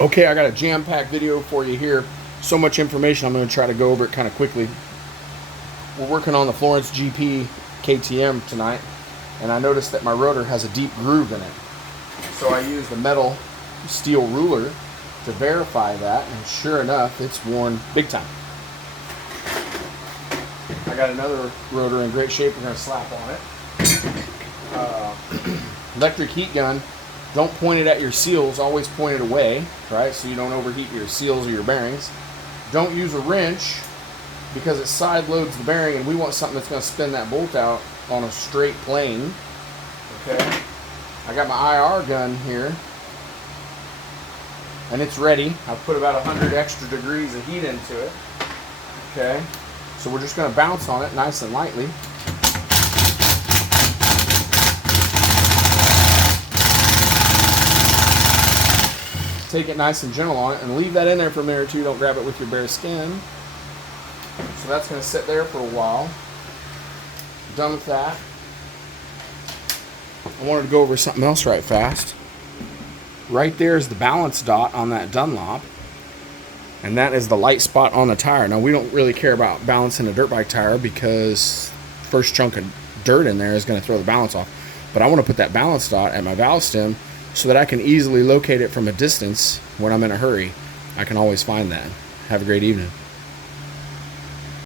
Okay, I got a jam-packed video for you here. So much information, I'm going to try to go over it kind of quickly. We're working on the Florence GP KTM tonight, and I noticed that my rotor has a deep groove in it. So I used a metal steel ruler to verify that, and sure enough, it's worn big time. I got another rotor in great shape we're going to slap on it. Electric heat gun, don't point it at your seals, always point it away, right, so you don't overheat your seals or your bearings. Don't use a wrench because it side loads the bearing, and we want something that's going to spin that bolt out on a straight plane. Okay, I got my IR gun here, and it's ready. I've put about 100 extra degrees of heat into it. Okay, so we're just going to bounce on it nice and lightly. Take it nice and gentle on it, and leave that in there for a minute or two. Don't grab it with your bare skin. So that's going to sit there for a while. Done with that. I wanted to go over something else right fast. Right there is the balance dot on that Dunlop, and that is the light spot on the tire. Now, we don't really care about balancing a dirt bike tire because the first chunk of dirt in there is going to throw the balance off. But I want to put that balance dot at my valve stem so that I can easily locate it from a distance when I'm in a hurry. I can always find that. Have a great evening.